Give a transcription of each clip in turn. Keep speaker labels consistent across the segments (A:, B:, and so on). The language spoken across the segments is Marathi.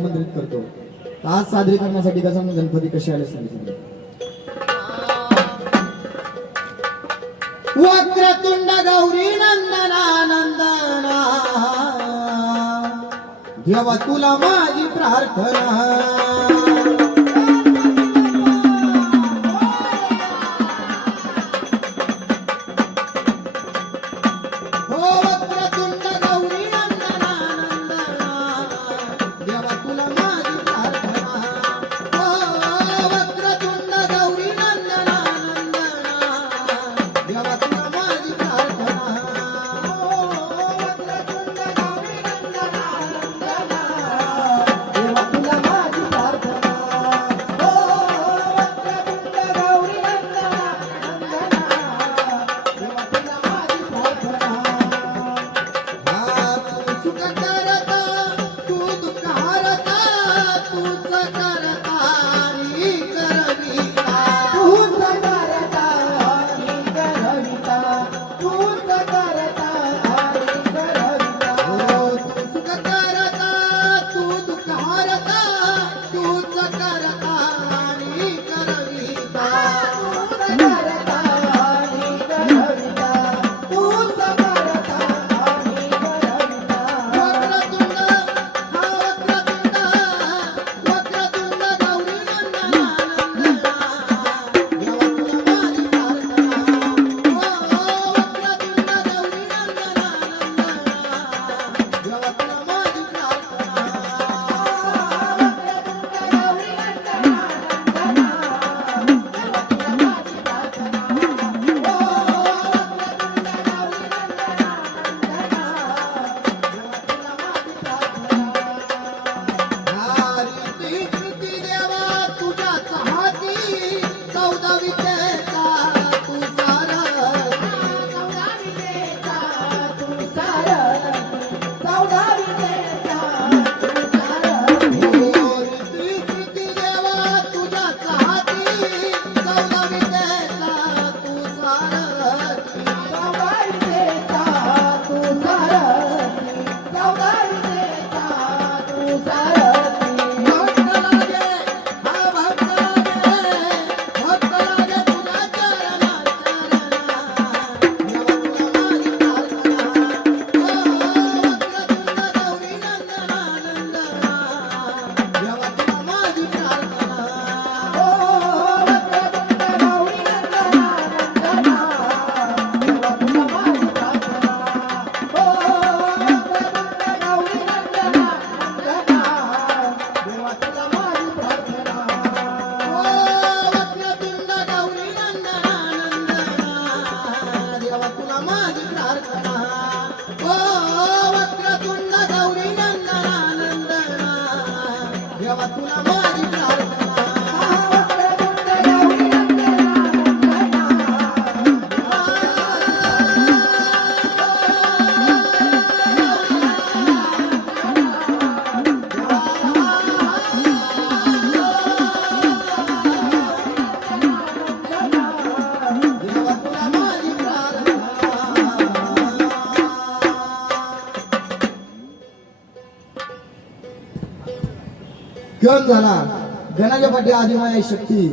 A: आमंत्रित करतो. आज साजरी करण्यासाठी त्याचा म्हणजे गणपती कसे आले सांगितले? वक्रतुंड गौरी नंदनानंदना. नंदना तुला माझी प्रार्थना. गण झाला गणाच्या पाठी आदिमाया शक्ती.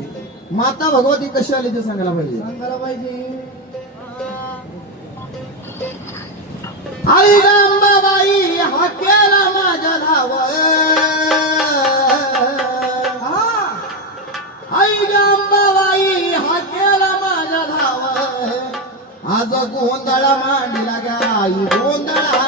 A: माता भगवती कशी आली ते सांगायला पाहिजे.
B: सांगायला पाहिजे.
A: आई रामबाबाई हा केला माझ्या धाव आई रामबाबाई हा केला माझ्या धाव आज गोंधळा मांडला गाई गोंधळा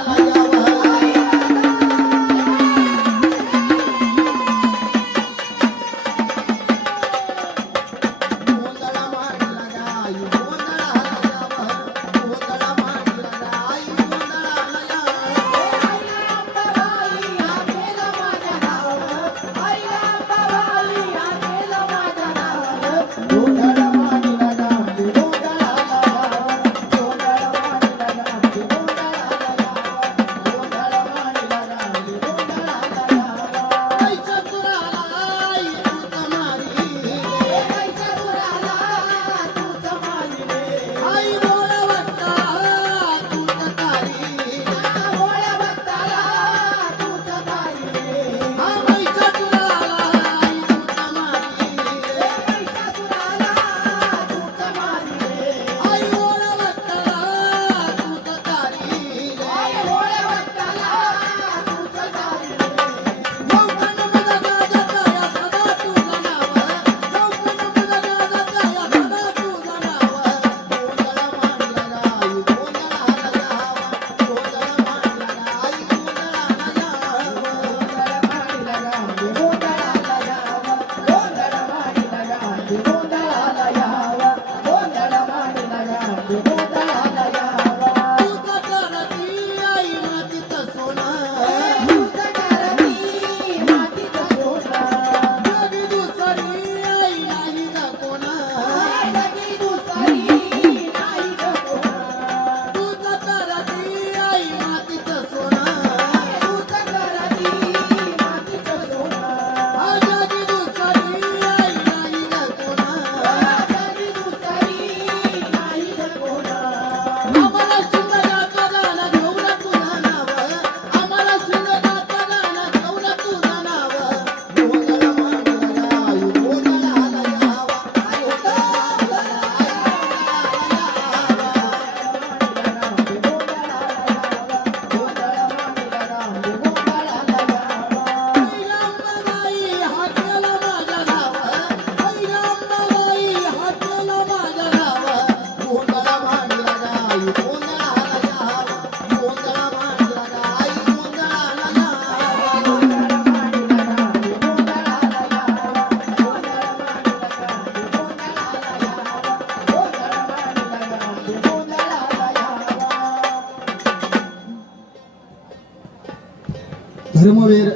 A: धर्मवीर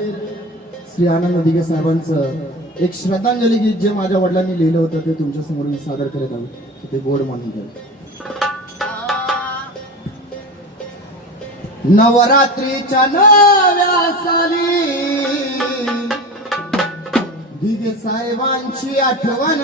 A: श्री आनंद दिगे साहेबांचं एक श्रद्धांजली गीत जे माझ्या वडिलांनी लिहिलं होतं ते तुमच्यासमोर मी सादर करत आहोत ते गोड म्हणून नवरात्रीच्या नव्या साली साहेबांची आठवण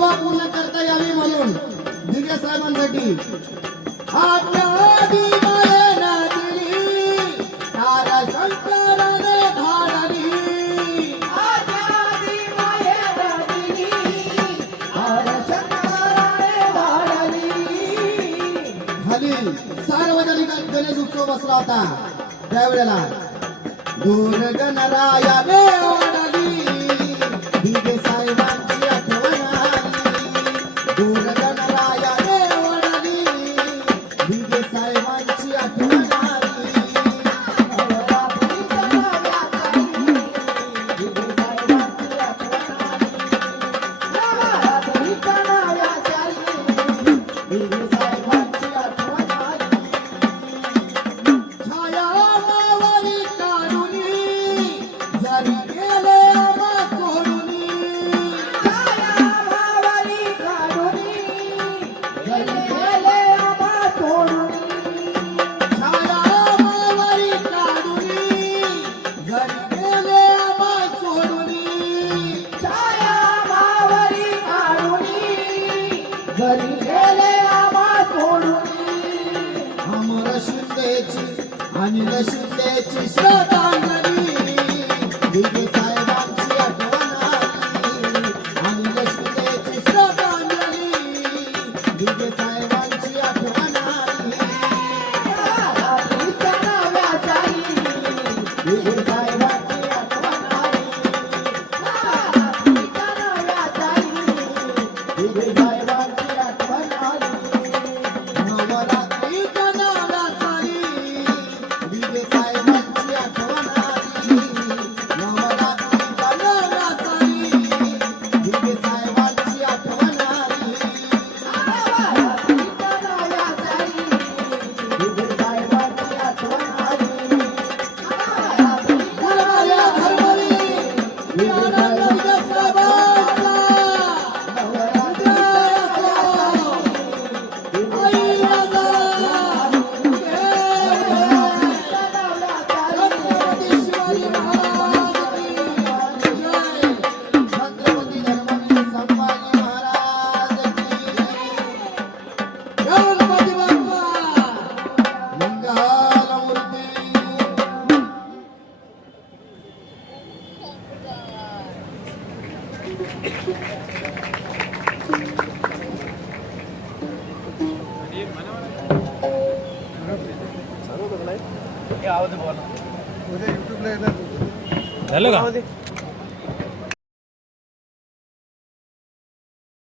A: सेवा पूर्ण करता यावी म्हणून दिगे साहेबांसाठी. सार्वजनिक गणेश उत्सव बसला होता. त्यावेळेला दूर गणराया देवाडा शुद्धेची श्रद्धांजली दिली साहेबांची आठवण आली आणि शुद्धेची श्रद्धांजली दिली साहेबांची आठवण आली
C: विचाराव्या जाई